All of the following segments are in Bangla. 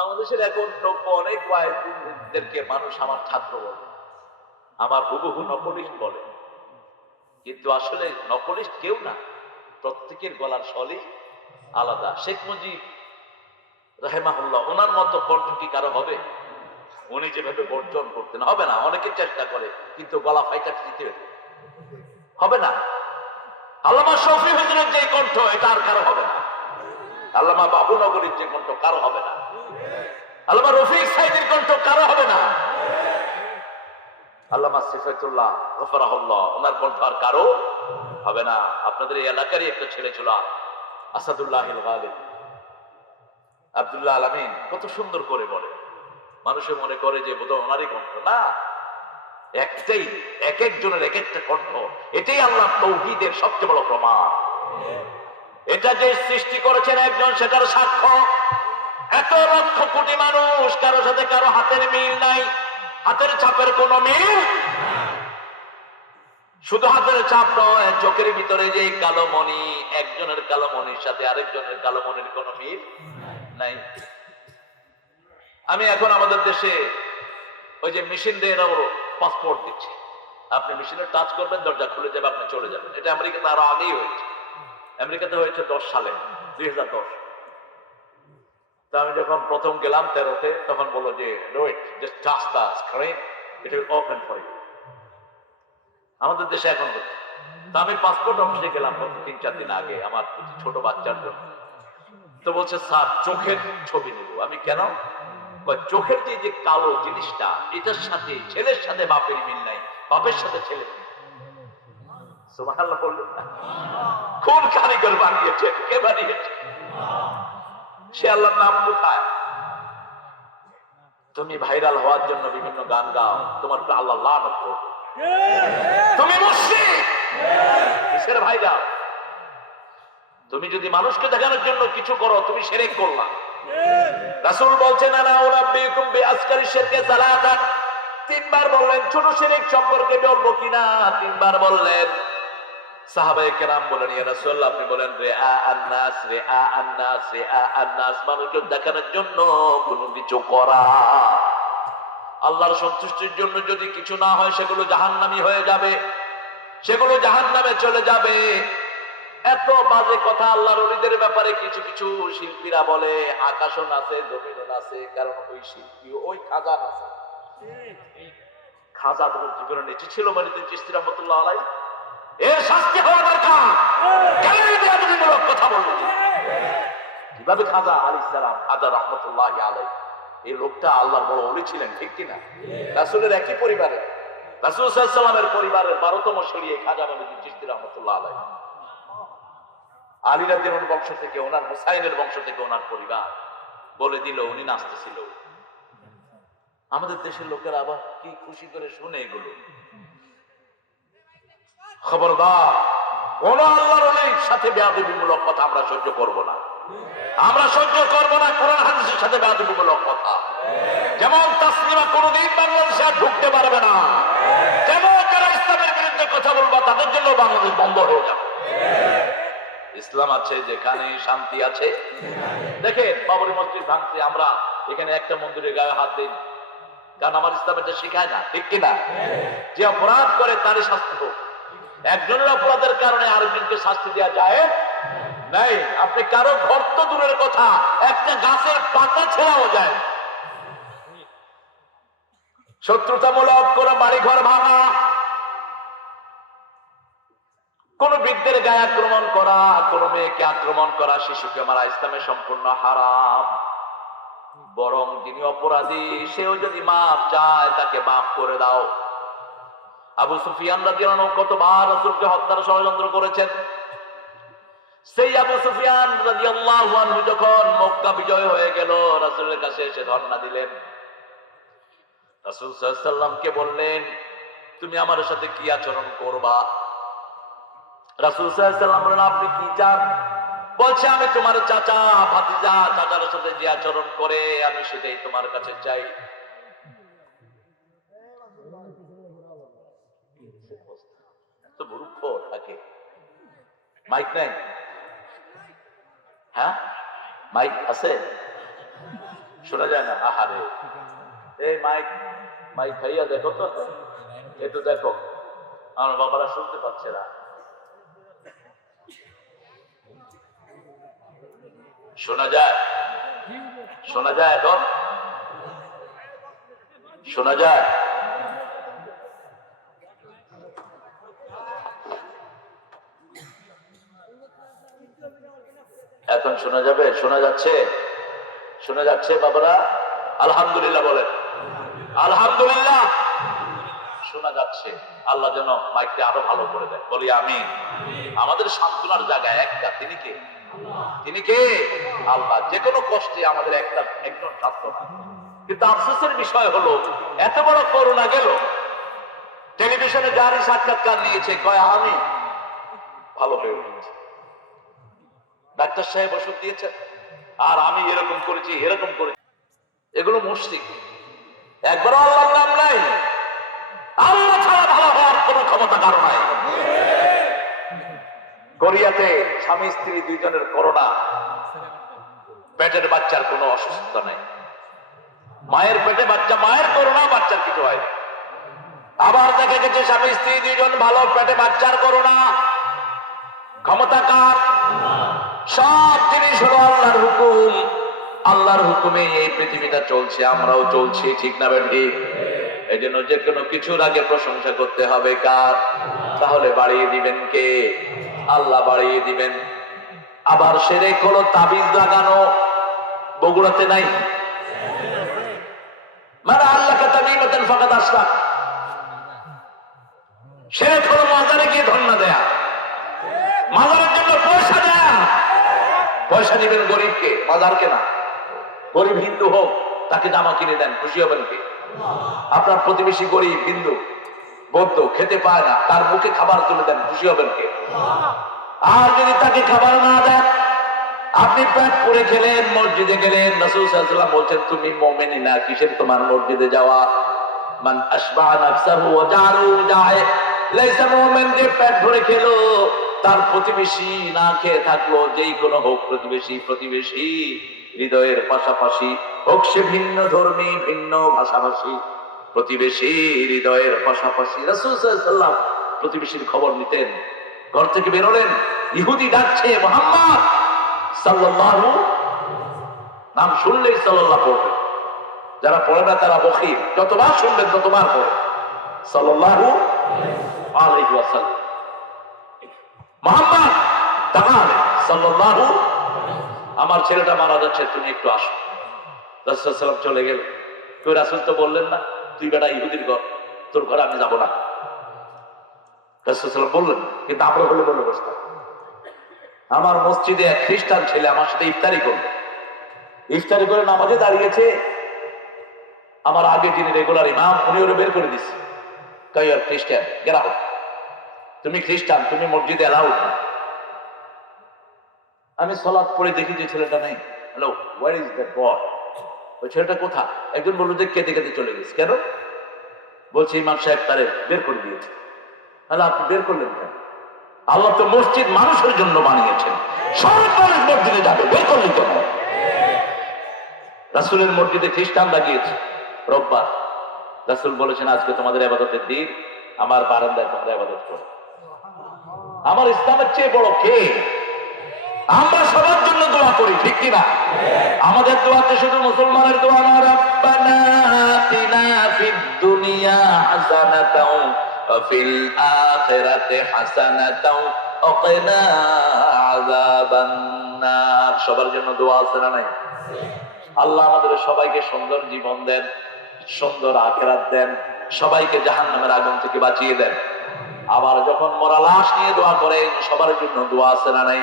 বাংলাদেশের এখন অনেক ওয়াইজদেরকে মানুষ আমার ছাত্র বলে, আমার হুবহু নকলিস্ট বলে, কিন্তু আসলে নকলিস্ট কেউ না, প্রত্যেকের গলার স্বরই আলাদা। শেখ মুজিব রাহেমাহুল্লাহ, ওনার মতো কণ্ঠ কি কারো হবে? উনি যেভাবে বর্জন করতেন, হবে না। অনেকে চেষ্টা করে কিন্তু গলা ফাইটা দিতে হবে না। আল্লামা শফি হুজুরের যে কণ্ঠ, এটা আর কারো হবে না। আল্লামা বাবু নগরীর যে কণ্ঠ, কারো হবে না। আল্লামা রফিক সাইদের কণ্ঠ, কারো হবে না। আল্লামা সিফাতুল্লাহ গফরাহুল্লাহ, ওনার কণ্ঠ আর কারো হবে না। আপনাদের এই এলাকারই একটা ছেলে ছিল আসাদুল্লাহিল গালিব, আব্দুল্লাহ আলামিন, কত সুন্দর করে বলে। মানুষে মনে করে যে বোধহয় ওনারই কণ্ঠ, না, একটাই, এক একজনের এক একটা কণ্ঠ। এটাই আল্লাহ তৌহিদের সবচেয়ে বড় প্রমাণ। এটা যে সৃষ্টি করেছেন একজন, সেটার সাক্ষ্য এত লক্ষ কোটি মানুষ, কারো সাথে কারো হাতের মিল নাই, হাতের ছাপের কোনো মিল। শুধু হাতের ছাপ নয়, চোখের ভিতরে যে কালো মণি, একজনের কালো মণির সাথে আরেকজনের কালো মণির কোনো মিল নাই। আমি এখন আমাদের দেশে ওই যে মেশিন দিয়ে পাসপোর্ট দিচ্ছে, আপনি মেশিনে টাচ করবেন, দরজা খুলে যাবে, আপনি চলে যাবেন। এটা আমেরিকাতে আরো আগেই হয়েছে। আমেরিকাতে হয়েছে 10 সালে, 2010। তা আমি যখন প্রথম গেলাম 13-তে, তখন বললো যে wait, just touch the screen, it will open for you. আমাদের দেশে এখন হচ্ছে। তা আমি পাসপোর্ট অফিসে গেলাম 3-4 দিন আগে আমার ছোট বাচ্চার জন্য। তো বলছে স্যার, চোখের ছবি নেব। আমি কেন? চোখের যে কালো জিনিসটা, এটার সাথে ছেলের সাথে বাপের মিল নাই, বাপের সাথে ছেলের মিল। সুবহানাল্লাহ বললেন না? কোন কারিগর বানিয়েছে? কে বানিয়েছে? সে আল্লাহর নাম কোথায়? তুমি ভাইরাল হওয়ার জন্য বিভিন্ন গান গাও, তোমার আল্লাহ লানত করবে। তুমি মুশরিক, কিসের ভাইরাল? তুমি যদি মানুষকে দেখানোর জন্য কিছু করো, তুমি শিরক করলা। রাসূল বলছেন আনা উরাব্বিকুম বিআসকারি শিরকে সালাতান, 3 বার বললেন ছোট শিরক সম্পর্কে বলবো কিনা, 3 বার বললেন। সাহাবায়ে কেরাম বলেন, ইয়া রাসূলুল্লাহ, আপনি বলেন রিআ আন-নাস, রিআ আন-নাস, রিআ আন-নাস, মানুষকে দেখানোর জন্য কোনো কিছু করা। আল্লাহর সন্তুষ্টির জন্য যদি কিছু না হয়, সেগুলো জাহান্নামী হয়ে যাবে, সেগুলো জাহান্নামে চলে যাবে। এত বাজে কথা আল্লাহর ওলিদের ব্যাপারে কিছু কিছু শিল্পীরা বলে, আকাশও আছে, জমিনও আছে, কারণ ওই শিল্পী ওই খাজা আছে। খাজা তোমার জীবনে নিচে ছিল মনিদুল চিশতি রাহমাতুল্লাহ আলাইহি। এর শাস্তি হওয়া দরকার। কেন বেয়াদবিমূলক কথা বলবো? কিভাবে খাজা আলাইহিস সালাম, খাজা রাহমাতুল্লাহি আলাইহি, এই লোকটা আল্লাহর বড় ওলি ছিলেন, ঠিক কিনা? রাসূলের একই পরিবারে, রাসূল সাল্লাল্লাহু আলাইহি ওয়াসাল্লামের পরিবারের 12তম শরিয়ে খাজা মনিদুল চিশতি রাহমাতুল্লাহ আলাইহি। আলী রাদিয়াল্লাহু আনহু বংশ থেকে, ওনার হুসাইনের বংশ থেকে ওনার পরিবার। বলে দিল উনি নাচতেছিল। আমাদের দেশের লোকেরা আবার কি খুশি করে শুনে এগুলো। খবরদার, কোন আল্লাহর ওলির সাথে বেয়াদবিমূলক কথা আমরা সহ্য করব না। আমরা সহ্য করব না কোরআন হাদিসের সাথে বেয়াদবিমূলক কথা। যেমন তাসলিমা কোনদিন বাংলাদেশে আর ঢুকতে পারবে না, যেমন যারা ইসলামের বিরুদ্ধে কথা বলবে তাদের জন্য বাংলাদেশ বন্ধ হয়ে যাবে। ইসলাম আছে যেখানে, শান্তি আছে। দেখেন বাবরি মসজিদ ভাঙছে, আমরা এখানে একটা মন্দিরের গায়ে হাত দিই, কারণ আমার ইসলাম এটা শেখায় না, ঠিক কিনা? যে অপরাধ করে তারই শাস্তি হোক। একজনের অপরাধের কারণে আরেকজনকে শাস্তি দেওয়া যায় নাই। আপনি কারো ঘর তো দূরের কথা, একটা গাছের পাতা ছেড়াও যায়। শত্রুতামূলক কোনো বাড়ি ঘর ভাঙা, কোন বৃদ্ধের গায়ে আক্রমণ করা, কোন মেয়েকে আক্রমণ করা, শিশুকে মারা ইসলামে সম্পূর্ণ হারাম। বরং যিনি অপরাধী, সেও যদি মাফ চায়, তাকে মাফ করে দাও। আবু সুফিয়ান রাদিয়াল্লাহু আনহু কতবার রাসূলকে হত্যার ষড়যন্ত্র করেছেন। সেই আবু সুফিয়ান রাদিয়াল্লাহু আনহু যখন মক্কা বিজয় হয়ে গেল, রাসূলের কাছে এসে ধর্ণা দিলেন। রাসূল সাল্লাল্লাহু আলাইহি ওয়াসাল্লামকে বললেন, তুমি আমার সাথে কি আচরণ করবা? রাসূল সাল্লাল্লাহু আলাইহি ওয়াসাল্লাম বললেন, আপনি কি চান? বলছে, আমি তোমার চাচা, ভাতিজা, চাচার সাথে যে আচরণ করে আমি সেটাই তোমার কাছে চাই। এত মূর্খ থাকে। মাইক নাই? হ্যাঁ, মাইক আছে? শোনা যায় না? আহারে, এই মাইক মাইক ভাইয়া দেখো তো, একটু দেখো, আমার বাবারা শুনতে পাচ্ছে না। শোনা যায়? শোনা যায়? এখন শোনা যায়? এখন শোনা যাবে? শোনা যাচ্ছে? শোনা যাচ্ছে বাবারা? আলহামদুলিল্লাহ বলেন। আলহামদুলিল্লাহ শোনা যাচ্ছে। আল্লাহ যেন মাইকটা আরো ভালো করে দেয়, বলি আমি। আমাদের সান্ত্বনার জায়গায় একটা, তিনি কে? তিনি কে? আল্লাহ। যে কোনো কষ্টে আমাদের একজন সান্ত্বনা। কিন্তু আফসোসের বিষয় হলো, এত বড় করোনা গেল, টেলিভিশনে যারই সাক্ষাৎকার নিয়েছে কয় আমি ভালো হয়ে উঠেছি, ডাক্তার সাহেব ওষুধ দিয়েছেন, আর আমি এরকম করেছি এরকম করেছি। এগুলো মুশরিক। একবারও আল্লাহর নাম নাই। আল্লাহ ছাড়া ভালো হওয়ার কোনো ক্ষমতা কারো নাই। কোরিয়াতে স্বামী স্ত্রী দুইজনের করোনা, পেটের বাচ্চার কোনো অসুস্থতা নেই। মায়ের পেটে বাচ্চা, মায়ের করোনা, বাচ্চার কিছু হয়। আবার দেখা গেছে স্বামী স্ত্রী দুইজন ভালো, পেটে বাচ্চার করোনা। ক্ষমতা কার? সব জিনিস হলো আল্লাহর হুকুম। আল্লাহর হুকুমে এই পৃথিবীটা চলছে, আমরাও চলছি, ঠিক না ঠিক? এই জন্য যে কোনো কিছুর আগে প্রশংসা করতে হবে কার? তাহলে বাড়িয়ে দিবেন কে? আল্লাহ বাড়িয়ে দিবেন। আবার শিরক হলো তাবিজ লাগানো। বগুড়াতে নাই? মানে আল্লাহকে তামিমাতান ফাকাদ আশরাক। শিরক হলো মাজারে গিয়ে ধন্না দেয়া, মাজারের জন্য পয়সা দেয়া। পয়সা দিবেন গরিবকে, মাজারকে না। গরিব হিন্দু হোক, তাকে জামা কিনে দেন, খুশি হবেন কে? আপনার প্রতিবেশী গরিব হিন্দু বৌদ্ধ, খেতে পায় না, তার মুখে খাবার তুলে দেন, খুশি হবেন কে? আর যদি তাকে খাবার না দেন, আপনি পেট পুড়ে খেলেন, মসজিদে গেলেন, রাসূল সাল্লাল্লাহু আলাইহি ওয়াসাল্লাম বলছেন তুমি মুমিন না, কিসের তোমার মসজিদে যাওয়া? মান আশবাআ নাফসাহু ওয়া জাআলু দায়, লাইসা মুমিন। যে পেট ভরে খেলো, তার প্রতিবেশী না খেয়ে থাকলো, যেই কোনো হোক প্রতিবেশী, প্রতিবেশী হৃদয়ের পাশাপাশি হোক, সে ভিন্ন ধর্মী, ভিন্ন ভাষাভাষী, প্রতিবেশী হৃদয়ের পাশাপাশি। রাসূল সাল্লাল্লাহু আলাইহি ওয়াসাল্লাম প্রতিবেশীর খবর নিতেন। ঘর থেকে বেরোলেন, ইহুদি ডাকছে মুহাম্মদ সাল্লাল্লাহু, নাম শুনলেই সাল্লাল্লাহু পড়বে। যারা পড়ে না তারা বখির, যতবার শুনবেন ততবার পড়ে সাল্লাল্লাহু আলাইহি ওয়াসাল্লাম। মুহাম্মদ তাআলা সাল্লাল্লাহু, আমার ছেলেটা মারা যাচ্ছে, তুমি একটু আসো। রাসূল সাল্লাল্লাহু আলাইহি ওয়াসাল্লাম চলে গেল। কই রাসূল তো বললেন না তুই বেটা ইহুদির ঘর, তোর ঘরে আমি যাব না। রাসূল সাল্লাল্লাহু আলাইহি ওয়াসাল্লাম বললেন, কিন্তু আমরা বলে বলে বসতাম। আমার মসজিদে এক খ্রিস্টান ছেলে আমার সাথে ইফতারি করলো। ইফতারি করে নামাজে দাঁড়িয়েছে, আমার আগে যিনি রেগুলার ইমাম, উনি ওরে বের করে দিচ্ছে। কই আর খ্রিস্টান, গেট আউট। তুমি খ্রিস্টান, তুমি মসজিদে এলাউড না। আমি সালাত পড়ে দেখি যে ছেলেটা নেই। Hello, where is that boy? ওই ছেলেটা কোথা? একজন বললো যে কেঁদে কেঁদে চলে গেছে। কেন? বলছে ইমাম সাহেব তারে বের করে দিয়েছে। তাহলে আপনি বের করলেন কেন? আল্লাহ তো মসজিদ মানুষের জন্য বানিয়েছেন, সব মানুষ মসজিদে যাবে, বের করলেন কেন? রাসূলের মসজিদে খ্রিস্টান লাগিয়েছে রোববার। রাসূল বলেছেন আজকে তোমাদের ইবাদতের দিন, আমার বারান্দায় তোমরা ইবাদত করো। আমার ইসলামের চেয়ে বড় কে? আমরা সবার জন্য দোয়া করি, ঠিক কিনা? আমাদের দোয়াতে শুধু মুসলমানের দোয়া না, রব্বানা আতিনা ফিদ দুনিয়া হাসানাতাও ওয়া ফিল আখিরাতি হাসানাতাও ওয়া কিনা আযাবান নার। সবার জন্য দোয়া আছে না নাই? আল্লাহ আমাদের সবাইকে সুন্দর জীবন দেন, সুন্দর আখিরাত দেন, সবাইকে জাহান্নামের আগুন থেকে বাঁচিয়ে দেন। আবার যখন মরা লাশ নিয়ে দোয়া করেন, সবার জন্য দোয়া আছে না নাই?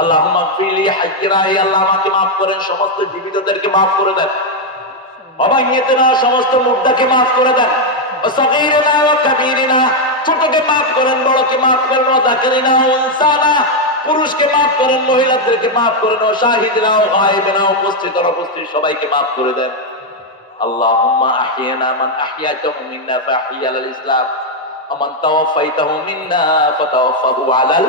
আল্লাহুম্মা ফিলি হাইয়িনা, হে আল্লাহ আমাকে maaf করেন, সমস্ত জীবিতদেরকে maaf করে দেন। অবাইয়েতেনা, সমস্ত মুর্দাকে maaf করে দেন। সাগীরিনা ওয়া কাবীরিনা, ছোটকে maaf করেন, বড়কে maaf করেন। ওয়া যাকিরিনা ওয়া উনসানা, পুরুষকে maaf করেন, মহিলাদেরকে maaf করেন। ওয়া শাহিদিনা ওয়া গায়বিনা, উপস্থিত আর অনুপস্থিত সবাইকে maaf করে দেন। আল্লাহুম্মা আহিয়ানা মান আহিয়াতাহু মিন্না ফাহিয়া আলাল ইসলাম, আমান তাওয়াফাইতাহু মিন্না ফাতাওয়াফাহু আলাল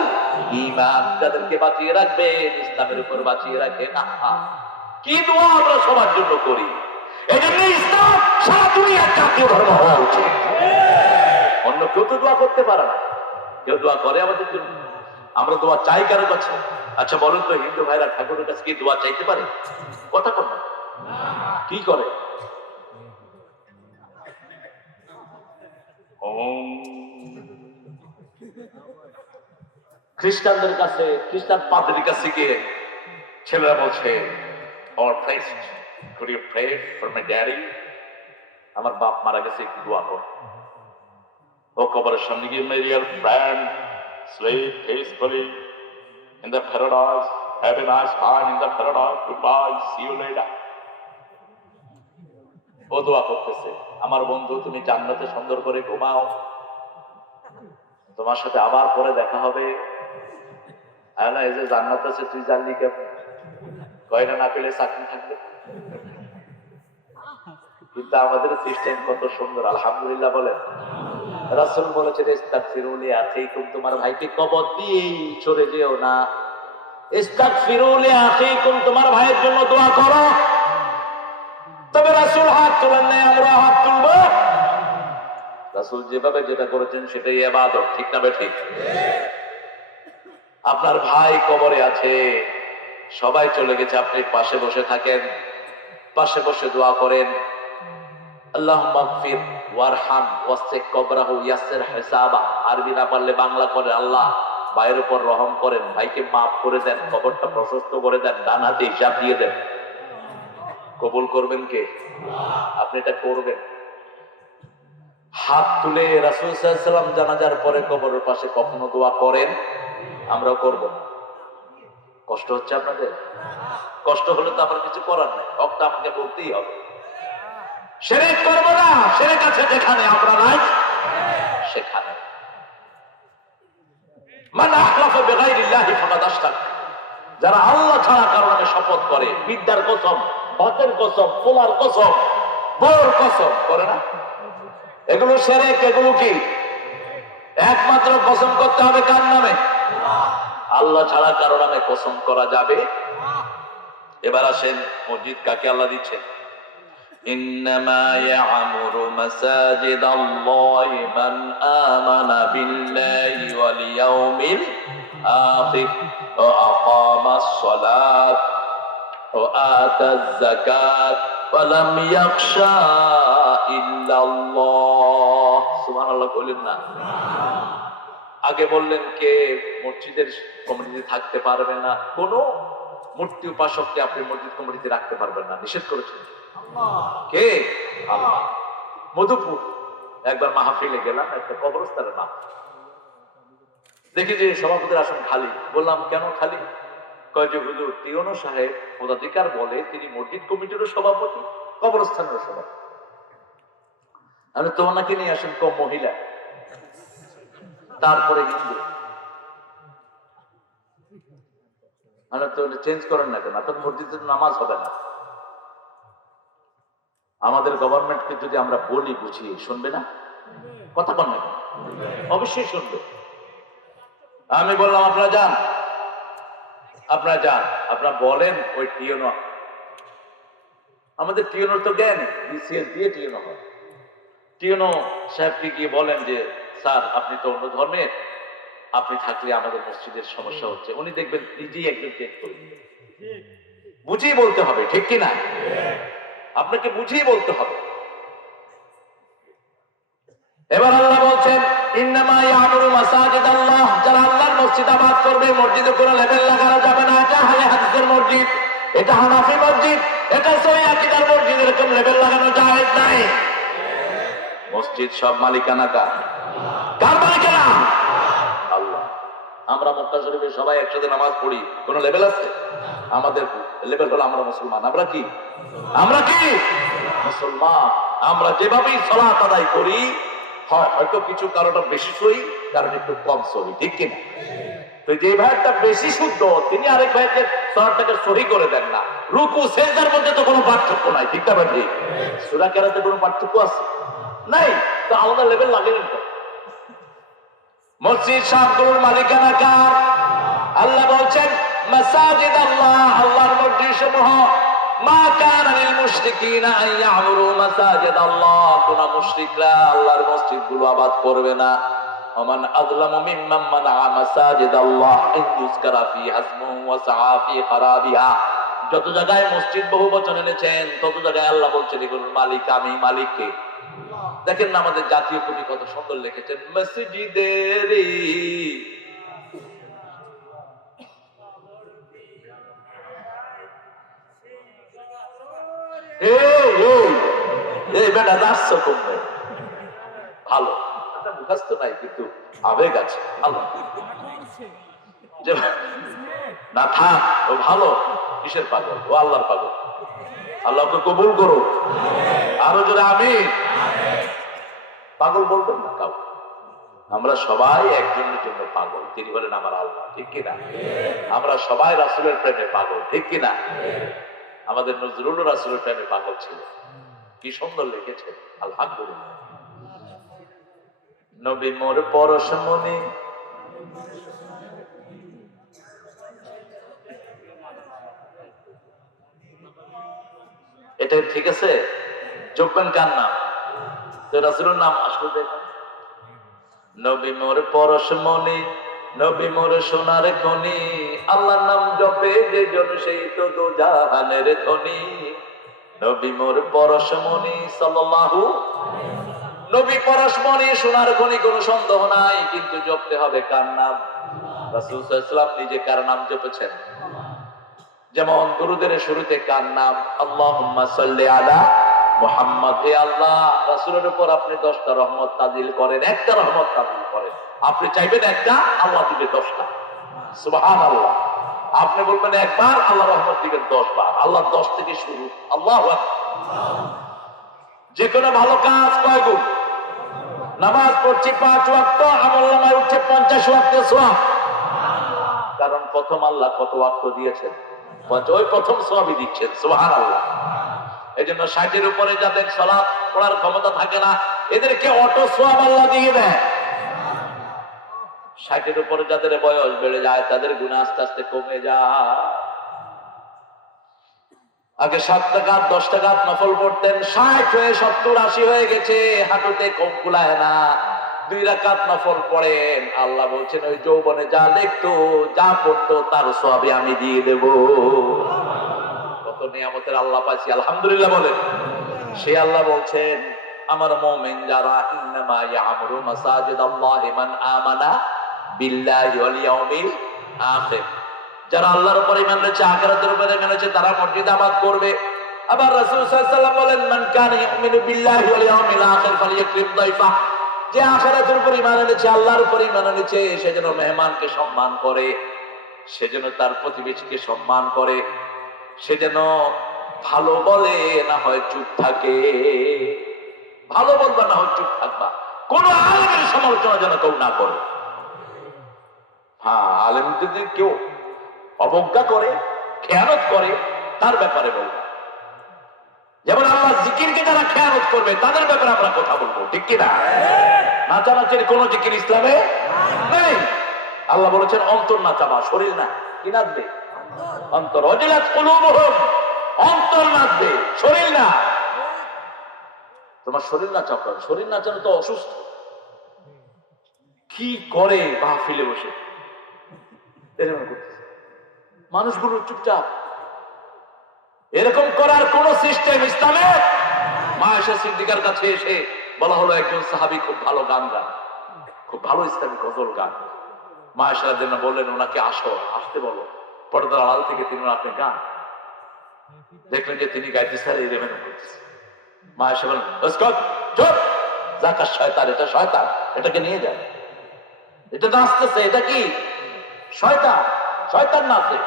ঈমান। যাদেরকে বাঁচিয়ে রাখবেন ইসলামের উপর বাঁচিয়ে রাখেন। কি দোয়া আমরা সবার জন্য করি। এই জন্য ইসলাম সারা দুনিয়ার জাতীয় ধর্ম হওয়া উচিত। অন্য কেউ তো দোয়া করতে পারে না, কেউ দোয়া করে আমাদের জন্য, আমরা দোয়া চাই কারো কাছে। আচ্ছা বলুন তো, হিন্দু ভাইরা ঠাকুরের কাছে কি দোয়া চাইতে পারে? কথা কর না, কি করে? খ্রিস্টানদের কাছে, খ্রিস্টান পাদ্রীর কাছে গিয়ে ছেলেরা বলছে, "Our priest, could you pray for my daddy?" আমার বাপ মারা গেছে, একটু দোয়া কর। ও কবরের সামনে গিয়ে, "My dear friend, sleep peacefully in the paradise. Have a nice time in the paradise. Goodbye. See you later." ও দোয়া করতেছে, আমার বন্ধু তুমি জান্নাতে সুন্দর করে ঘুমাও, তোমার সাথে আবার পরে দেখা হবে। হ্যাঁ না, এই যে জান্নাত আছে তুই জানলি কেমন? কয়টা না পেলে চাকরি থাকবে। কিন্তু আমাদের সিস্টেম কত সুন্দর, আলহামদুলিল্লাহ বলেন। রাসূল বলেছেন, ইস্তাগফিরুলি আখিকুম, তোমার ভাইকে কবর দিয়েই চলে যেও না। ইস্তাগফিরুলি আখিকুম, তোমার ভাইয়ের জন্য দোয়া করো। তবে রাসূল হাত তোলেন নাই, আমরা হাত তুলবো। রাসূল যেভাবে যেটা করেছেন সেটাই ইবাদত, ঠিক না বেঠিক? আপনার ভাই কবরে আছে, সবাই চলে গেছে, আপনি পাশে বসে থাকেন, পাশে বসে দোয়া করেন, আল্লাহুম্মা গফির ওয়ারহাম ওয়াসিক কবরাহু ইয়াসসির হিসাবা। আরবি না পারলে বাংলা করে, আল্লাহ ভাইয়ের উপর রহম করেন, ভাইকে মাফ করে দেন, কবরটা প্রশস্ত করে দেন, ডান হাতে হিসাব দিয়ে দেন। কবুল করবেন কে? আপনি এটা করবেন। হাত তুলে রাসূল সাল্লাল্লাহু আলাইহি ওয়াসাল্লাম জানাজার পরে কবরের পাশে কখনো দোয়া করেন? আমরাও করব। কষ্ট হচ্ছে আপনাদের? কষ্ট হলে তো আবার কিছু করার নাই, হকটা আপনাকে বলতেই হবে। শিরক করব না, শিরক আছে যেখানে, আমরা নাই সেখানে। মান আহলাফা বিগাইরিল্লাহি ফাকাদ আশরাক, যারা আল্লাহ ছাড়া কারো নামে শপথ করে, বিদ্যার কসম, ভাতের কসম, পোলার কসম, বউর কসম করে না, এগুলো শিরক। এগুলো কি? একমাত্র কসম করতে হবে কার নামে? আল্লাহ ছাড়া কারো নামে কসম করা যাবে। এবার আসেন, মসজিদ কাকে আল্লাহ দিচ্ছেন? ইন্নামা ইয়া'মুরু মাসাজিদাল্লাহি মান আমানা বিল্লাহি ওয়াল ইয়াউমিল আখির ওয়া আকামাস সালাত ওয়া আতাজ যাকাত ওয়া লাম ইয়াখশা ইল্লাল্লাহ। সুবহানাল্লাহ বলেন না? আগে বললেন কে মসজিদের কমিটিতে থাকতে পারবে না, কোন মূর্তি উপাসককে আপনি মসজিদ কমিটিতে রাখতে পারবেন না, নিষেধ করেছেন কে? আল্লাহ। মধুপুর একবার মাহফিলে গেলাম, একটা কবরস্থানের নাম, দেখি যে সভাপতির আসন খালি। বললাম কেন খালি? কয় যে হুজুর টিওনো সাহেব পদাধিকার বলে তিনি মসজিদ কমিটিরও সভাপতি, কবরস্থানেরও সভাপতি। আমি তো ওনাকে নিয়ে আসেন, কম মহিলা, তারপরে হিন্দু। তো চেঞ্জ করেন না কেন? আপনার মসজিদে নামাজ হবে না। আমাদের গভর্নমেন্টকে যদি আমরা বলি বুঝিয়ে, শুনবে না? কথা বল না, অবশ্যই শুনবে। আমি বললাম আপনারা যান, আপনারা যান, আপনারা বলেন ওই টিওনো, আমাদের টিওনোর তো জ্ঞান, বিসিএস দিয়ে টিওনো হয়। টিওনো সাহেবকে গিয়ে বলেন যে স্যার আপনি তো অন্য ধর্মের, আপনি থাকলে আমাদের মসজিদের সমস্যা হচ্ছে। উনি দেখবেন নিজেই একজন চেঞ্জ করবেন। বুঝিয়ে বলতে হবে, ঠিক কিনা? আপনাকে বুঝিয়ে বলতে হবে। এবার আল্লাহ বলছেন, ইন্নামা ইয়া'মুরু মাসাজিদাল্লাহ, যারা আল্লাহর মসজিদ আবাদ করবে, মসজিদে কোনো লেবেল লাগানো যাবে না। এটা আহলে হাদিসের মসজিদ, এটা হানাফি মসজিদ, এটা সহিহ আকীদার মসজিদ, এরকম লেবেল লাগানো জায়েজ নাই। মসজিদ সব মালিকানা কার? কার মালিকানা? আল্লাহ। আমরা মক্কা শরীফে সবাই একসাথে নামাজ পড়ি, কোন লেভেল আছে? আমাদের লেভেল হলো আমরা মুসলমান। আমরা কি? আমরা কি মুসলমান? আমরা যেভাবেই সালাত আদায় করি, হয়তো কিছু কারোটা বেশি সহি, কারণ একটু কম সহি, ঠিক কিনা? তো যে ভাইটা বেশি শুদ্ধ, তিনি আরেক ভাইকে সালাতটাকে সহি করে দেন না। রুকু সিজদার মধ্যে তো কোনো পার্থক্য নাই, ঠিক না ভাই? সূরা কেরাতে কোনো পার্থক্য আছে? নাই। তো আলাদা লেভেল লাগেনি তো। মসজিদ সবগুলোর মালিকানা কার? আল্লাহ বলছেন মাসাজিদ আল্লাহ, আল্লাহর মসজিদ সমূহ মা কানা লিল মুশরিকিনা আন ইয়ামুরু মাসাজিদ আল্লাহ, কোন মুশরিকরা আল্লাহর মসজিদগুলো আবাদ করবে না। ওমান আযলামু মিম্মান মানাআ মাসাজিদ আল্লাহ আন ইউযকারা ফিহা ইসমুহু ওয়া সাআ ফি খারাবিহা। যত জায়গায় মসজিদ বহু বচন এনেছেন তত জায়গায় আল্লাহ বলছেন এগুলোর মালিক আমি। মালিককে দেখেন না, আমাদের জাতীয় কবি কত সুন্দর লিখেছেন, মসজিদেরি এই বেটা যাচ্ছ তোমরা ভালো, মুখস্থ নাই কিন্তু আবেগ আছে। ভালো না থাক, ও ভালো। কিসের পাগল? ও আল্লাহর পাগল। আল্লাহকে কবুল করো। আরো জোরে আমিন। পাগল বলবেন না কাউ। আমরা সবাই একজনের জন্য পাগল, তিনি বলেন আমার আল্লাহ, ঠিক কিনা? আমরা সবাই রাসূলের প্রেমে পাগল, ঠিক কিনা? আমাদের নজরুল রাসূলের প্রেমে পাগল ছিল। কি সুন্দর লিখেছে, আলহামদুলিল্লাহ। নবী মোর পরশমণি, এটা ঠিক আছে? যোগবেন কার নাম? রাসূলের নাম আসলে দেখেন। নবী মোর পরশমণি, নবী মোর সোনার খনি, আল্লাহর নাম জপে যে জন সেই তো দোজাহানের ধনী। নবী মোর পরশমণি সাল্লাল্লাহু, নবী পরশমণি সোনার খনি, কোনো সন্দেহ নাই, কিন্তু জপতে হবে কার নাম? রাসূল সাল্লাল্লাহু আলাইহি ওয়াসাল্লাম নিজে কার নাম জপেছেন? যেমন দুরূদের শুরুতে কার নাম? আল্লাহুম্মা সাল্লি আলা মুহাম্মদ। হে আল্লাহ, রাসূলের উপর আপনি 10টা রহমত নাযিল করেন, একটা রহমত নাযিল করেন। আপনি চাইবেন একটা, আল্লাহ দিবে 10টা। সুবহানাল্লাহ। আপনি বলবেন একবার, আল্লাহ রহমত দিবেন 10 বার। আল্লাহ 10 থেকে শুরু। আল্লাহু আকবার। যে কোনো ভালো কাজ কয় গুণ? নামাজ পড়ছি 5 ওয়াক্ত, আমলনামায় উঠছে 50 ওয়াক্ত সওয়াব। কারণ প্রথম আল্লাহ কত ওয়াক্ত দিয়েছেন? ওই প্রথম সওয়াবই দিচ্ছেন। সুবহানাল্লাহ। এজন্য 60-এর উপরে যাদের সালাত পড়ার ক্ষমতা থাকে না, এদেরকে অটো সওয়াব আল্লাহ দিয়ে দেয়। 60-এর উপরে যাদের বয়স বেড়ে যায় তাদের গুনাহ আস্তে আস্তে কমে যায়। আগে 7 রাকাত 10 রাকাত নফল পড়তেন, 60 হয়ে 70 80 হয়ে গেছে, হাঁটুতে কম কুলায় না। 2 রাকাত নফল পড়েন, আল্লাহ বলছেন ওই যৌবনে যা লিখতো যা পড়তো তার সওয়াবই আমি দিয়ে দেব। কত নিয়ামতের আল্লাহ পাইছি, আলহামদুলিল্লাহ বলেন। সে আল্লাহ বলছেন আমার মুমিন যারা, ইন্নামা ইয়ামুরু মাসাজিদাল্লাহি মান আমানা বিল্লাহি ওয়াল ইয়াউমিল আখির, যারা আল্লাহর উপর ঈমান এনেছে, আখিরাতের উপর ঈমান এনেছে, তারা মসজিদ আবাদ করবে। আবার রাসূল সাল্লাল্লাহু আলাইহি ওয়াসাল্লাম বলেন মান কানা ইউমিনু বিল্লাহি ওয়াল ইয়াউমিল আখির ফালইকরিম দাইফা, যে আখিরাতের উপর ঈমান এনেছে, আল্লাহর উপর ঈমান এনেছে, সে যেন মেহমানকে সম্মান করে, সে যেন তার প্রতিবেশীকে সম্মান করে, সে যেন ভালো বলে না হয় চুপ থাকে। ভালো বলবা না হয় চুপ থাকবা। কোন আলেমের সমালোচনা যেন কেউ না করে। হ্যাঁ, আলেম যদি কেউ অবজ্ঞা করে, খেয়ানত করে, তার ব্যাপারে বলবো। যেমন আল্লাহ জিকিরকে যারা খেয়ানত করবে তাদের ব্যাপারে আমরা কথা বলবো, ঠিক কিনা? নাচানাচির কোন জিকির ইসলামে নেই। আল্লাহ বলেছেন অন্তর নাচাবা, শরীর না। কি নাচবে? অন্তর। ওয়াজিলাত কুলুবুহুম, অন্তর নাচবে, শরীর না। তোমার শরীর নাচাও, শরীর নাচানো তো অসুস্থ। কি করে মাহফিলে বসে এরকম করতেছে, মানুষগুলো চুপচাপ। এরকম করার কোন সিস্টেম ইসলামে? মা আয়েশা সিদ্দিকার কাছে এসে বলা হলো একজন সাহাবী খুব ভালো গান গান, খুব ভালো ইসলামিক গজল গান। মা আয়েশা রাদিয়াল্লাহু আনহা বললেন ওনাকে আসতে বলো। পর্দার আড়াল থেকে তিনি আপনি গান দেখলেন যে তিনি গাইতেছে আর এরকম করতেছে। মা আয়েশা বলেন চুপ, জাকাত শয়তান, এটা শয়তান, এটাকে নিয়ে যায়। এটা নাচতেছে, এটা কি? শয়তান, শয়তান নাচে।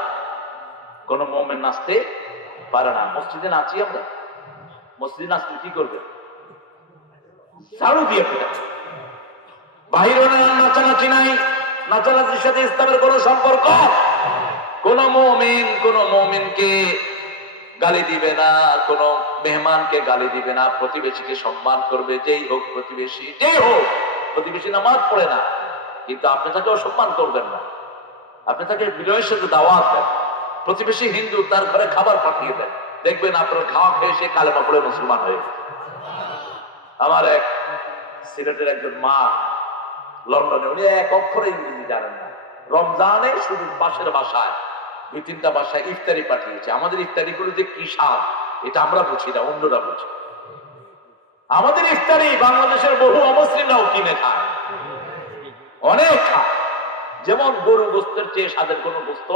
কোন মুমিন নাচতে পারে না। মসজিদে নাচি আমরা, মসজিদে নাচতে কি করবে? ঝাড়ু দিয়ে ফেলে। বাহিরে নাচানাচি নাই, নাচানাচির সাথে ইসলামের কোন সম্পর্ক। কোন মুমিনকে গালি দিবে না, কোন মেহমানকে গালি দিবে না, প্রতিবেশীকে সম্মান করবে। যেই হোক প্রতিবেশী, যেই হোক প্রতিবেশী নামাজ পড়ে না, কিন্তু আপনি তাকে অসম্মান করবেন না। আপনি তাকে বিনয়ের সাথে দাওয়াত দেন। প্রতিবেশী হিন্দু, তার ঘরে খাবার পাঠিয়ে দেন। দেখবেন আপনার খাওয়া খেয়ে সে কালেমা পড়ে মুসলমান হয়ে। আমার এক সিলেটের একজন মা লন্ডনে, উনি এক অক্ষরে ইংরেজি জানেন না, রমজানে শুধু পাশের বাসায় 2-3টা বাসায় ইফতারি পাঠিয়েছে। আমাদের ইফতারি গুলো যে কি স্বাদ এটা আমরা বুঝি না, অন্যরা বুঝি। আমাদের ইফতারি বাংলাদেশের বহু অমুসলিমরাও কিনে খায়, অনেক খায়, যেমন গরু গোস্তের চেয়ে স্বাদের কোন গোস্ত।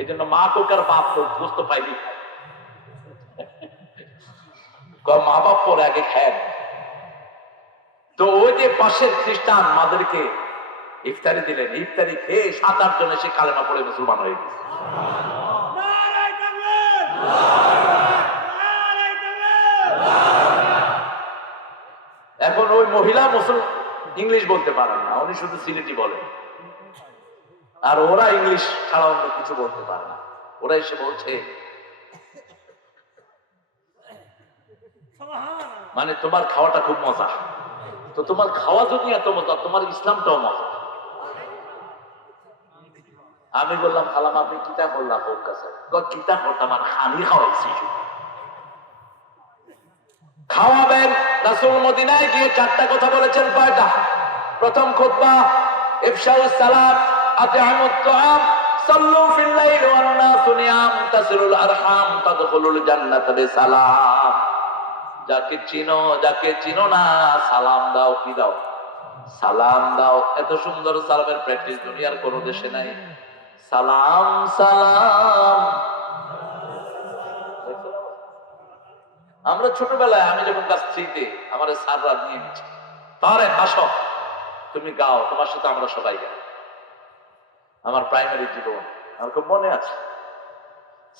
এই জন্য মা কোকার বাপ তো গোস্ত পাইলি খায়, মা বাপ পরে আগে খায়। তো ওই যে পাশের খ্রিস্টান মাদেরকে ইফতারি দিলেন, ইফতারি খেয়ে 7-8 জন এসে কালেমা পড়ে মুসলমান হয়ে গেছে। এখন ওই মহিলা মুসলমান ইংলিশ বলতে পারেন না, উনি শুধু সিলেটি বলেন, আর ওরা ইংলিশ ছাড়া অন্য কিছু বলতে পারে না। ওরা এসে বলছে মানে তোমার খাওয়াটা খুব মজা। তো তোমার খাওয়া যদি এত মজা, তোমার ইসলামটাও মজা। আমি বললাম খালাম আপনি কিতা করলাম ওর কাছে? কিতা করতাম, আমার খানি খাওয়াইছি। খাওয়াবেন। রাসূল মদিনায় গিয়ে 4টা কথা বলেছেন। কয়টা? প্রথম খুতবা ইফশাউস সালাম, আত'আমুত তাআম, সাল্লু ফিল লাইল ওয়ান নাসু নিয়াম, তাসিলুল আরহাম, তাদখুলুল জান্নাতা বিসালাম। যাকে চিনো যাকে চিনো না সালাম দাও। কি দাও? সালাম দাও। এত সুন্দর সালামের প্র্যাকটিস দুনিয়ার কোন দেশে নাই। সালাম সালাম। আমরা ছোটবেলায়, আমি যখন ক্লাস 3-তে, আমার স্যাররা নিয়ে নিচ্ছে, তারে হাসো তুমি গাও, তোমার সাথে আমরা সবাই গাই। আমার প্রাইমারি জীবন আমার খুব মনে আছে।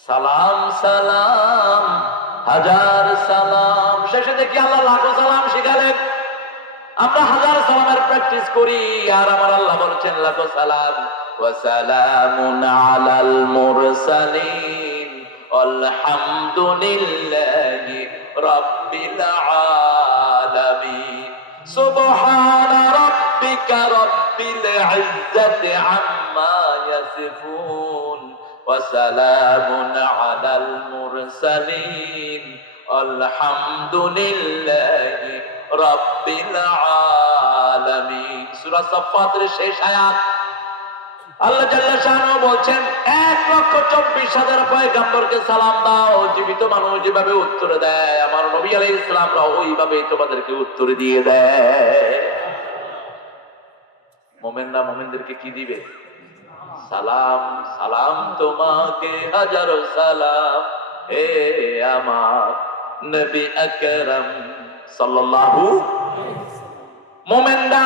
সালাম সালাম হাজার সালাম, শেষে দেখি আল্লাহ লাখো সালাম শিখালেন। আমরা হাজার সালামের প্র্যাকটিস করি, আর আমার আল্লাহ বলছেন লাখো সালাম। ওয়া সালামুন আলাল মুরসালিন আলহামদুলিল্লাহি রাব্বিল আলামিন। সুবহানা রাব্বিকা রাব্বিল ইজ্জাতি আম্মা ইয়াসিফুন ওয়া সালামুন আলাল মুরসালিন আলহামদুলিল্লাহি রাব্বিল আলামিন। সূরা সাফফাতের শেষ আয়াত। আল্লাহ জাল্লা শানহু বলছেন 1,24,000 পয়গম্বরকে সালাম দাও। জীবিত মানুষ যেভাবে উত্তর দেয়, আমার নবী আলাইহিস সালামরা ওইভাবে তোমাদেরকে উত্তর দিয়ে দেয়। মুমিনরা মুমিনদেরকে কি দিবে? সালাম। সালাম তোমাকে হাজারো সালাম, হে আমার নবী আকরাম সাল্লাল্লাহু। মুমিনরা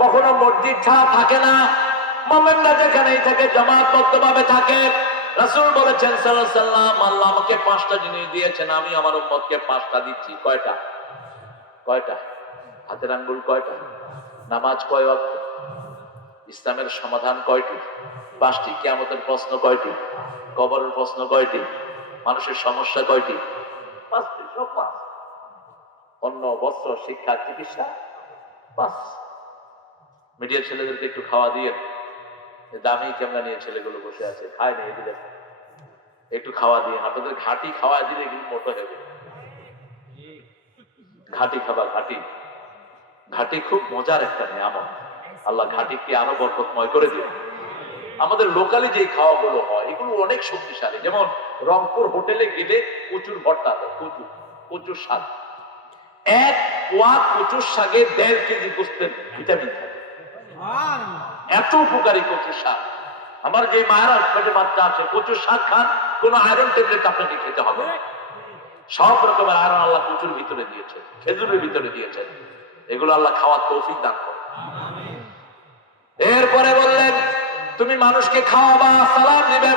কখনো মসজিদ ছাড়া থাকে না, মুমিনরা যেখানেই থাকে জামাতবদ্ধভাবে থাকে। রাসূল বলেছেন সাল্লাল্লাহু আলাইহি ওয়াসাল্লাম, আল্লাহ আমাকে 5টা জিনিস দিয়েছেন, আমি আমার উম্মতকে 5টা দিচ্ছি। কয়টা? কয়টা? হাতের আঙ্গুল কয়টা? নামাজ কয় ওয়াক্ত? ইসলামের সমাধান কয়টি? 5টি। কিয়ামতের প্রশ্ন কয়টি? কবরের প্রশ্ন কয়টি? মানুষের সমস্যা কয়টি? 5টি। সব 5। অন্ন, বস্ত্র, শিক্ষা, চিকিৎসা 5। মিডিয়ার ছেলেদেরকে একটু খাওয়া দিয়ে, দামি ক্যামেরা নিয়ে ছেলেগুলো বসে আছে, খায় না, এদিকে একটু খাওয়া দিয়ে। আপনাদের ঘাটি খাওয়া দিলে কিন্তু মোটো হবে। ঘাটি খাবার, ঘাটি ঘাটি খুব মজার একটা নিয়ামত। আল্লাহ ঘাটিকে আরো বরকতময় করে দিন। আমাদের লোকালি যে খাওয়াগুলো হয় এগুলো অনেক শক্তিশালী। যেমন রংপুর হোটেলে গেলে কচুর ভর্তা দেয়, কচুর শাক। 1 পোয়া কচুর শাকে 1.5 কেজি গোস্তের ভিটামিন থাকে। এত উপকারী কচুর শাক। আমার যে মায়েরা পেটে বাচ্চা আছে, কচুর শাক খান, কোন আয়রন ট্যাবলেট আপনাকে খেতে হবে না। সব রকমের আয়রন আল্লাহ কচুর ভিতরে দিয়েছে, খেজুরের ভিতরে দিয়েছে। এগুলো আল্লাহ খাওয়ার তৌফিক দান করে। এরপরে বললেন তুমি মানুষকে খাওয়াবা, সালাম দিবে,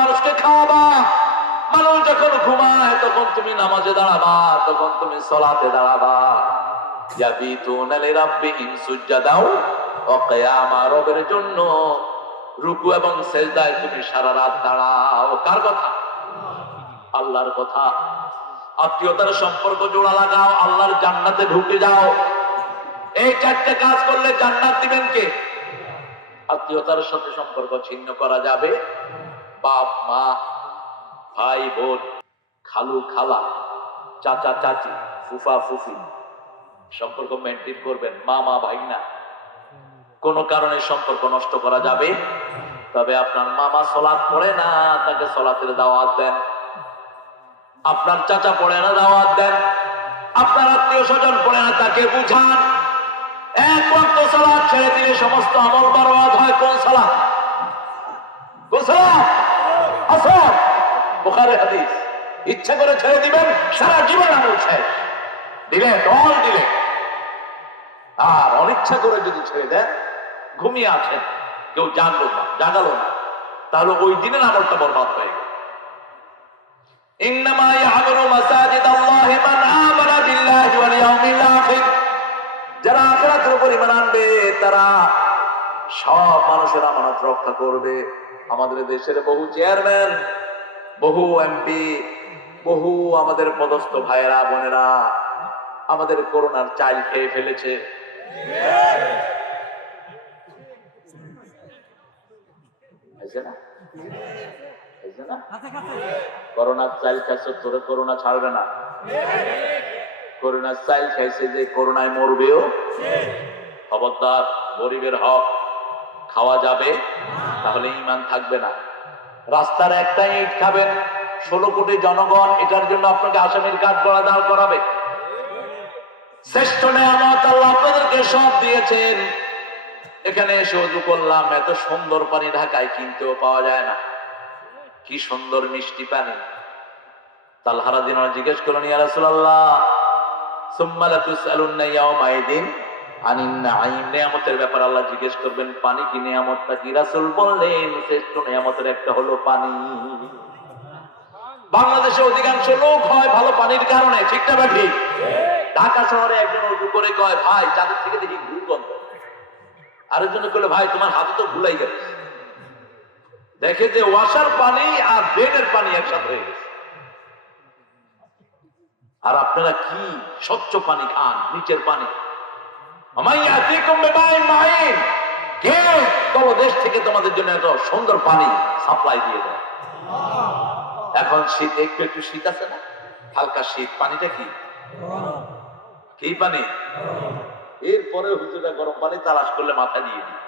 মানুষকে খাওয়াবা। মানুষ যখন ঘুমায় তখন তুমি নামাজে দাঁড়াবা, তখন তুমি সালাতে দাঁড়াবা। ইয়াবিতুনা লিরাব্বিহিম সুজদাও ওয়া কিয়ামা, রবের জন্য রুকু এবং সিজদায় তুমি সারা রাত দাঁড়াও। কার কথা? আল্লাহর কথা। আত্মীয়তার সম্পর্ক জোড়া লাগাও, আল্লাহর জান্নাতে ঢুকে যাও। এই 4টে কাজ করলে জান্নাত দিবেন কে? আত্মীয়তার সাথে সম্পর্ক ছিন্ন করা যাবে, বাপ মা, ভাই বোন, খালু খালা, চাচা চাচি, ফুফা ফুফি, সম্পর্ক মেনটেন করবেন। মামা ভাইনা, কোন কারণে সম্পর্ক নষ্ট করা যাবে? তবে আপনার মামা সালাত পড়ে না, তাকে সালাতের দাওয়াত দেন। আপনার চাচা পড়ে না, দাওয়াত দেন। আপনার আত্মীয় স্বজন পড়ে না, তাকে বুঝান। এক ওয়াক্ত সালাত ছেড়ে দিলে সমস্ত আমল বরবাদ হয়। কোন সালাত? কোন সালাত? আসর, বুখারী হাদিস। ইচ্ছা করে ছেড়ে দিবেন, সারা জীবন আমল শেষ। দিলেন, দল দিলেন। আর অনিচ্ছা করে যদি ছেড়ে দেন, ঘুমিয়ে আছেন, কেউ জাগালো না, তাহলে ওই দিনের আমলটা বরবাদ হয়ে গেল। ইন্নামা ইয়া'মুরু মাসাজিদাল্লাহি মান আমানা বিল্লাহি ওয়াল ইয়াউমিল আখির। যারা আখিরাতের উপর ঈমান আনবে, তারা সব মানুষের আমানত রক্ষা করবে। আমাদের দেশের বহু চেয়ারম্যান, বহু এমপি, বহু আমাদের পদস্থ ভাইয়েরা বোনেরা আমাদের করোনার চাল খেয়ে ফেলেছে। করোনার চাল খাইছে, তোরে করোনা ছাড়বে না। করোনার চাল খাইছে যে করোনায় মরবেও। খবরদার, গরিবের হক খাওয়া যাবে, তাহলে ঈমান থাকবে না। রাস্তার একটা ইট খাবেন, 16 কোটি জনগণ এটার জন্য আপনাকে আসামির কাঠ করা দাঁড় করাবে। শ্রেষ্ঠ নেয়ামত আল্লাহ আপনাদেরকে সব দিয়েছেন। এখানে এসে ওযু করলাম, এত সুন্দর পানি ঢাকায় কিনতেও পাওয়া যায় না। কি সুন্দর মিষ্টি পানি। তালহা রাদিয়াল্লাহু আনহু জিজ্ঞেস করলেন, ইয়া রাসূলুল্লাহ, সুম্মা লাতুসআলুন্না ইয়াওমাইদিন আনিন নাঈম। নিয়ামতের ব্যাপার আল্লাহ জিজ্ঞেস করবেন, পানি কি নিয়ামতটা কি? রাসূল বললেন, শ্রেষ্ঠ নিয়ামতের একটা হলো পানি। বাংলাদেশে অধিকাংশ লোক হয় ভালো পানির কারণে, ঠিক না ঠিক? ঢাকা শহরে একজন ওযু করে কয়, ভাই চাঁদের থেকে দেখি দুর্গন্ধ। আরেকজন কইলো, ভাই তোমার হাতে তো ভুলাই গেছে। দেখে যে ওয়াসার পানি আর ড্রেনের পানি একসাথে হয়ে গেছে। আর আপনারা কি স্বচ্ছ পানি খান, নিচের পানি। কে তলদেশ থেকে তোমাদের জন্য এত সুন্দর পানি সাপ্লাই দিয়ে দেয়? এখন শীত, একটু একটু শীত আছে না, হালকা শীত। পানিটা কি? কি পানি? এরপরে হুজুরা গরম পানি তালাশ করলে মাথা দিয়ে দিই।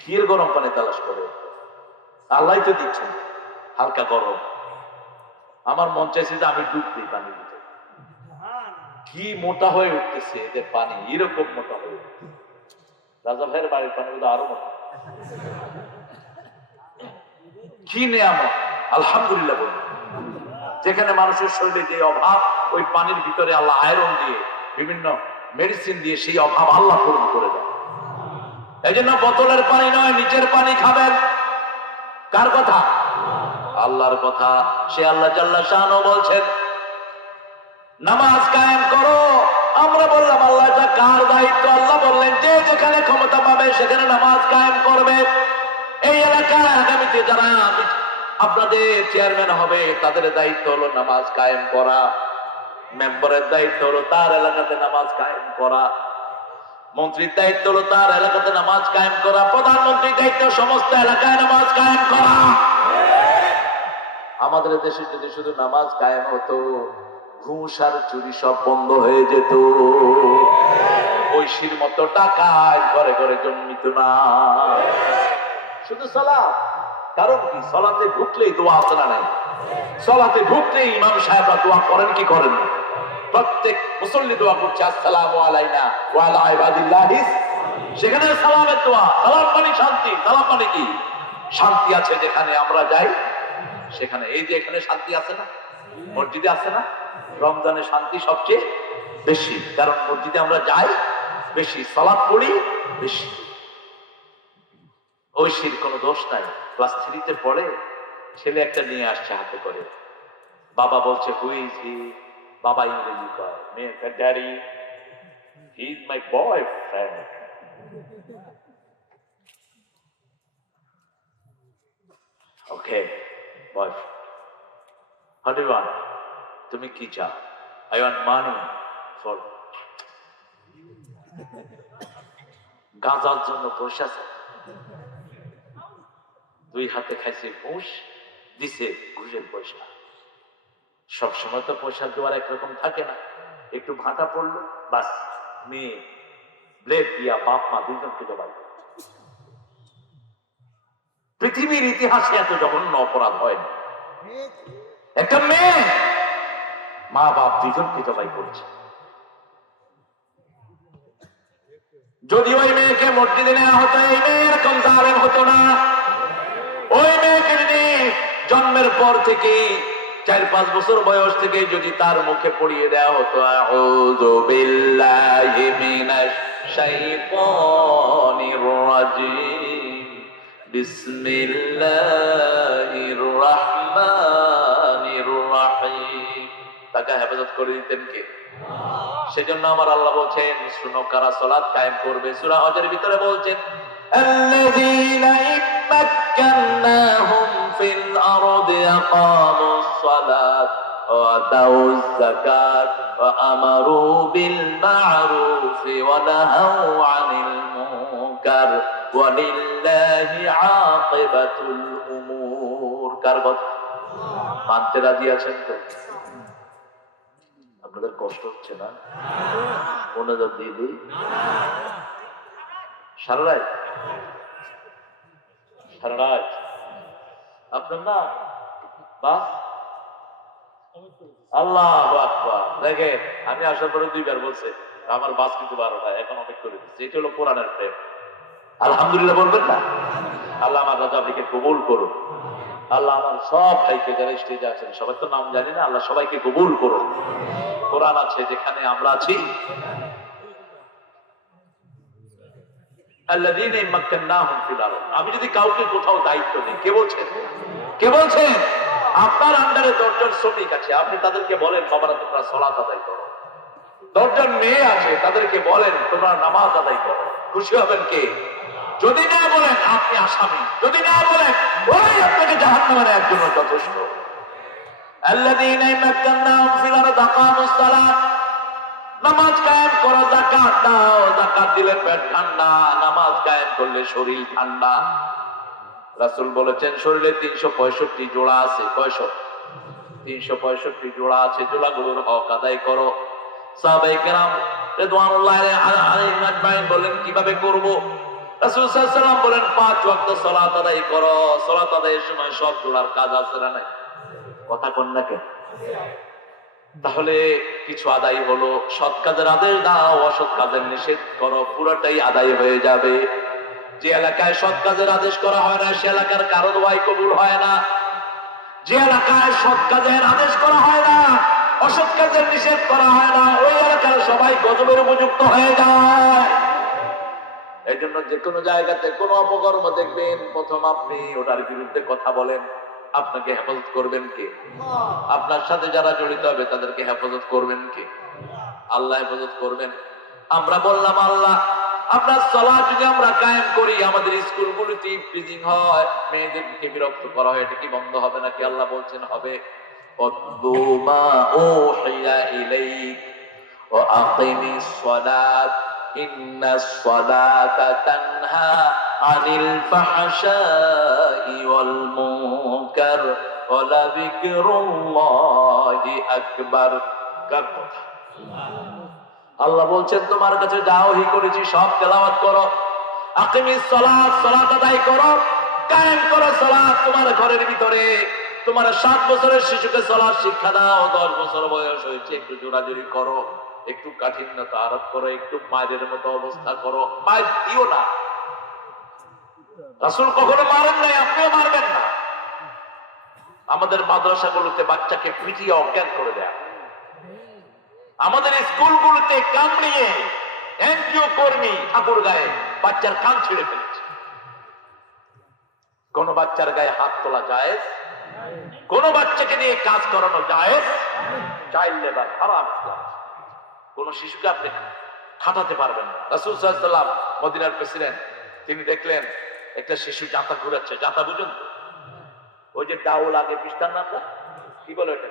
কি এর গরম পানি তালাশ করে? আল্লাহ তো দিচ্ছেন হালকা গরম। আমার মন চাইছে যে আমি ডুব দিই পানির ভিতরে। কি মোটা হয়ে উঠতেছে এদের পানি, এরকম মোটা হয়ে উঠতেছে। রাজা ভাইয়ের বাড়ির পানি বোধ আরো মোটা। কি নিয়ামত, আলহামদুলিল্লাহ বলি। যেখানে মানুষের শরীরে যে অভাব, ওই পানির ভিতরে আল্লাহ আয়রন দিয়ে, বিভিন্ন মেডিসিন দিয়ে সেই অভাব আল্লাহ পূরণ করে দেয়। এই জন্য বোতলের পানি নয়, নিচের পানি খাবেন। কার কথা? আল্লাহর কথা। সে আল্লাহ জাল্লা শানহু বলছেন, নামাজ কায়েম করো। আমরা বললাম, আল্লাহ এটা কার দায়িত্ব? আল্লাহ বললেন, যে যেখানে ক্ষমতা পাবে সেখানে নামাজ কায়েম করবে। এই এলাকায় আগামীতে যারা আপনাদের চেয়ারম্যান হবে, তাদের দায়িত্ব হলো নামাজ কায়েম করা। মেম্বারের দায়িত্ব হলো তার এলাকাতে নামাজ কায়েম করা। মন্ত্রীর দায়িত্ব হলো তার এলাকাতে নামাজ কায়েম করা। প্রধানমন্ত্রীর দায়িত্ব সমস্ত এলাকায় নামাজ কায়েম করা। আমাদের দেশে যদি শুধু নামাজ কায়েম হতো, ঘুষ আর চুরি সব বন্ধ হয়ে যেত। ঐশীর মতো টাকায় ঘরে ঘরে জন্মিত না। শুধু সালাত। কারণ কি? সালাতে ঢুকলেই দোয়া আছে না নাই? সালাতে ঢুকলেই ইমাম সাহেবরা দোয়া করেন কি করেন না? প্রত্যেক মুসল্লি দোয়া করছে, আসসালামু আলাইনা ওয়া আলা ইবাদিল্লাহিস। সেখানে সালামের দোয়া। সালাম মানে শান্তি। সালাম মানে কি? শান্তি আছে যেখানে আমরা যাই সেখানে। এই যে এখানে শান্তি আছে না, মসজিদে আছে না? রমজানে শান্তি সবচেয়ে বেশি, কারণ মসজিদে আমরা যাই বেশি, সালাত পড়ি বেশি। ঐশীর কোনো দোষ নাই। ক্লাস 3-তে পড়ে, ছেলে একটা নিয়ে আসছে হাতে করে। বাবা বলছে, হু ইজ হি? বাবা ইংরেজি কয়। মেয়ে, daddy he is my boyfriend. Okay, boyfriend. What do you want? তুমি কি চাও? I want money for গাঁজার জন্য বসে আছে। 2 হাতে খাইছে ঘুষ, দিছে ঘুষের পয়সা। সবসময় তো পয়সার জোয়ার একরকম থাকে না, একটু ভাটা পড়লো, বাস মেয়ে ব্লেড দিয়া বাপ মা দুইজনকে জবাই করে। পৃথিবীর ইতিহাসে এত জঘন্য অপরাধ হয়নি। একটা মেয়ে মা বাপ দুইজনকে জবাই করেছে। যদি ওই মেয়েকে মসজিদে নেওয়া হতো, এই মেয়ে এরকম জালেম হতো না। ওই মেয়েকে যদি জন্মের পর থেকে 4-5 বছর বয়স থেকে যদি তার মুখে পড়িয়ে দেওয়া হতো আউযু বিল্লাহি মিনাশ শাইতানির রাজিম বিসমিল্লাহির রহমানির রহিম, তাকে হেফাজত করে দিতেন কে? সেজন্য আমার আল্লাহ বলছেন, শুনো কারা সালাত কায়েম করবে। সূরা হজের ভিতরে বলছেন আল্লাযীনা ইম্মাক্কানাহুম ফিল আরদি আকামুস সালাত ওয়া আতাউয যাকাত ওয়া আমারু বিল মা'রুফ ওয়া নাহাউ আনিল মুনকার ওয়া লিল্লাহি আকিবাতুল উমুর। কার কথা মানতে রাজি আছেন তো? আপনাদের কষ্ট হচ্ছে না? মনোযোগ দিয়ে দিই। সারা রাত আপনার না বাস। আল্লাহু আকবার। দেখে আমি আসার পরে 2বার বলছে আমার বাস কিন্তু 12টা, এখন অনেক করে দিচ্ছে। এটা হলো কোরআনের প্রেম। আলহামদুলিল্লাহ বলবেন না? আল্লাহ আমার রাজাকে কবুল করুন। আল্লাহ আমার সব ভাইকে যারা স্টেজে আছেন, সবাই তো নাম জানি না, আল্লাহ সবাইকে কবুল করুন। কোরআন আছে যেখানে আমরা আছি। আল্লাযীনা ইম্মাক্কানাহুম ফিল আরদ। আমি যদি কাউকে কোথাও দায়িত্ব দিই, কে বলছেন? কে বলছেন? আপনার আন্ডারে 10 জন শ্রমিক আছে, আপনি তাদেরকে বলেন বাবারা তোমরা সালাত আদায় করো। 10 জন মেয়ে আছে, তাদেরকে বলেন তোমরা নামাজ আদায় করো। খুশি হবেন কে? যদি না বলেন আপনি আসামি, যদি না বলেন ওই আপনাকে জাহান্নামের একজন যথেষ্ট। আল্লাযীনা ইম্মাক্কানাহুম ফিল আরদি আকামুস সালাত, নামাজ কায়েম করো, যাকাত দাও। যাকাত দিলে পেট ঠান্ডা, নামাজ কায়েম করলে শরীর ঠান্ডা। রাসূল বলেছেন শরীরে 365 জোড়া আছে। কয়শ? 365 জোড়া আছে। জোড়াগুলোর হক আদায় করো। সাহাবায়ে কেরাম রিদওয়ানুল্লাহি আলাইহিম আজমাইন বলেন কিভাবে করব? রাসূল সাল্লাল্লাহু আলাইহি ওয়াসাল্লাম বলেন 5 ওয়াক্ত সালাত আদায় করো। সালাত আদায়ের সময় সব জোড়ার কাজ আছে না নাই? কথা কোন না কেন? তাহলে কিছু আদায় হলো। সৎ কাজের আদেশ দাও, অসৎ কাজের নিষেধ করো, পুরোটাই আদায় হয়ে যাবে। যে এলাকায় সৎ কাজের আদেশ করা হয় না, সে এলাকার কারো দোয়াই কবুল হয় না। যে এলাকায় সৎ কাজের আদেশ করা হয় না, অসৎ কাজের নিষেধ করা হয় না, ওই এলাকার সবাই গজবের উপযুক্ত হয়ে যায়। এই জন্য যে কোনো জায়গাতে কোনো অপকর্ম দেখবেন, প্রথম আপনি ওটার বিরুদ্ধে কথা বলেন। আপনাকে হেফাজত করবেন কে? আপনার সাথে যারা জড়িত হবে তাদেরকে হেফাজত করবেন কে? আল্লাহ হেফাজত করবেন। আমরা বললাম আল্লাহ আপনার সালাত যদি আমরা কায়েম করি, আমাদের স্কুলগুলোতে প্রিজিং হয়, মেয়েদেরকে বিরক্ত করা হয়, এটা কি বন্ধ হবে নাকি? আল্লাহ বলছেন হবে। ওয়াতলু মা উহিয়া ইলাইক ওয়া আকিমিস সালাত ইন্নাস সালাতা তানহা আনিল ফাহশাই ওয়াল মুনকার ওয়া লাযিকরুল্লাহি আকবার। কার কথা? আল্লাহ বলছেন তোমার কাছে যা ওহী করেছি সব তেলাওয়াত করো। আকিমিস সালাত, সালাত আদায় করো, কায়েম করো সালাত। তোমার ঘরের ভিতরে তোমার 7 বছরের শিশুকে সালাত শিক্ষা দাও। 10 বছর বয়স হয়েছে, একটু জোরাজুরি করো, একটু কাঠিন্যতা আরোপ করো, একটু মায়ের মতো অবস্থা করো। মায়ের দিও না। রাসূল কখনো মারেন নাই, আপনিও মারবেন না। আমাদের মাদ্রাসাগুলোতে বাচ্চাকে পিটিয়ে অজ্ঞান করে দেয়। আমাদের স্কুলগুলোতে কামড়িয়ে এনজিও কর্মী ঠাকুর গায়ে বাচ্চার কান ছিঁড়ে ফেলেছে। কোন বাচ্চার গায়ে হাত তোলা জায়েজ? কোন বাচ্চাকে দিয়ে কাজ করানো জায়েজ? চাইল্ড লেবার হারাম। কোন শিশুকে আপনি খাটাতে পারবেন না। রাসূল সাল্লাল্লাহু আলাইহি ওয়াসাল্লাম মদিনার প্রেসিডেন্ট, তিনি দেখলেন একটা শিশু জাতা ঘুরাচ্ছে। জাতা বুঝুন? ওই যে ডাউ লাগে পিস্তার নামটা কি বলে ওটা?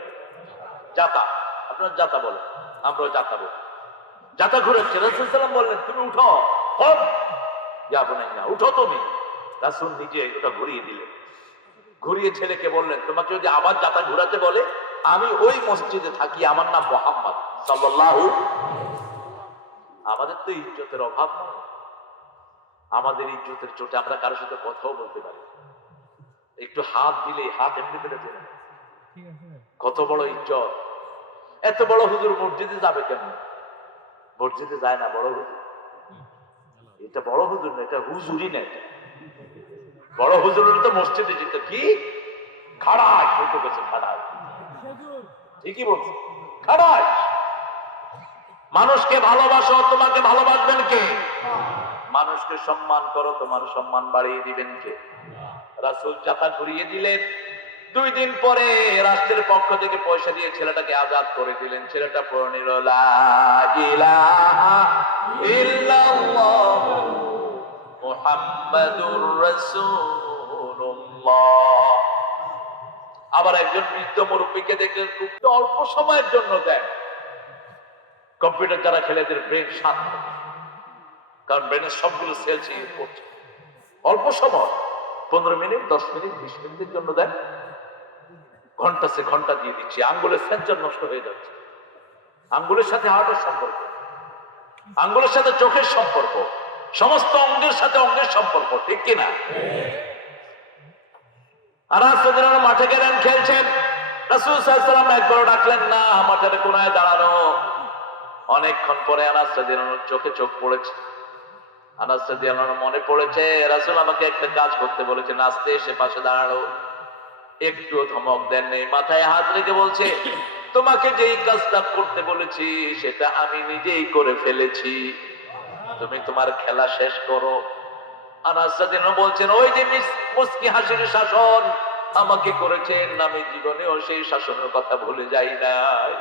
জাতা। আপনার জাতা বলে, আমরাও জাতা বলি। জাতা ঘুরাচ্ছে। রাসূল সাল্লাল্লাহু আলাইহি ওয়াসাল্লাম বললেন তুমি উঠো, কম যাবো না, উঠো তুমি। রাসূল নিজে ওটা ঘুরিয়ে দিলেন। ঘুরিয়ে ছেলেকে বললেন, তোমাকে যদি আবার যাতা ঘুরাতে বলে আমি ওই মসজিদে থাকি, আমার নাম মুহাম্মদ সাল্লাল্লাহু। আমাদের তো ইজ্জতের অভাব নয়, আমাদের ইজ্জতের চোটে আমরা কারোর সাথে কথাও বলতে পারি, একটু হাত দিলে হাত এমনি করে দেবে। কত বড় ইজ্জত! এত বড় হুজুর মসজিদে যাবে কেমন? মসজিদে যায় না বড় হুজুর, এটা বড় হুজুর না, এটা হুজুরই না। বড় হুজুর তো মসজিদে যেত কি খাড়ায় বলতে গেছে, খাড়ায়, ঠিকই বলছে, খাড়ায়। মানুষকে ভালোবাসো, তোমাকে ভালোবাসবেন কে? মানুষকে সম্মান করো, তোমার সম্মান বাড়িয়ে দিবেন কে? রাসূল যাতা ঘুরিয়ে দিলেন। 2 দিন পরে রাষ্ট্রের পক্ষ থেকে পয়সা দিয়ে ছেলেটাকে আজাদ করে দিলেন। ছেলেটা পড়ে নিল লা ইলাহা ইল্লাল্লাহ মুহাম্মাদুর রাসূলুল্লাহ। আবার একজন বৃদ্ধ মুরব্বীকে দেখলেন, খুব অল্প সময়ের জন্য দেন। কম্পিউটার যারা খেলে এদের ব্রেন শান্ত, কারণ ব্রেনের সবগুলো সেল চেঞ্জ করছে। অল্প সময় 15 মিনিট 10 মিনিট 20 মিনিটের জন্য দেন, ঘন্টা সে ঘন্টা দিয়ে দিচ্ছে। আঙ্গুলের সেন্সর নষ্ট হয়ে যাচ্ছে, আঙ্গুলের সাথে হার্টের সম্পর্ক, আঙ্গুলের সাথে চোখের সম্পর্ক, সমস্ত অঙ্গের সাথে অঙ্গের সম্পর্ক, ঠিক কিনা? আর রাসূল মাঠে গেলেন, খেলছেন। রাসূল সাল্লাল্লাহু আলাইহি ওয়াসাল্লাম একবার ডাকলেন না, মাঠের কোনায় দাঁড়ানো। অনেকক্ষণ পরে আনাস রাদিয়াল্লাহু আনহুর চোখে চোখ পড়েছে। আনাস রাদিয়াল্লাহু আনহু মনে পড়েছে রাসূল আমাকে একটা কাজ করতে বলেছেন। আস্তে এসে পাশে দাঁড়ালো, একটু ধমক দেন নেই, মাথায় হাত রেখে বলছে, তোমাকে যেই কাজটা করতে বলেছি সেটা আমি নিজেই করে ফেলেছি, তুমি তোমার খেলা শেষ করো। আনাস রাদিয়াল্লাহু আনহু বলছেন, ওই যে মুস্কি হাসির শাসন আমাকে করেছেন, আমি জীবনেও সেই শাসনের কথা ভুলে যাই নাই।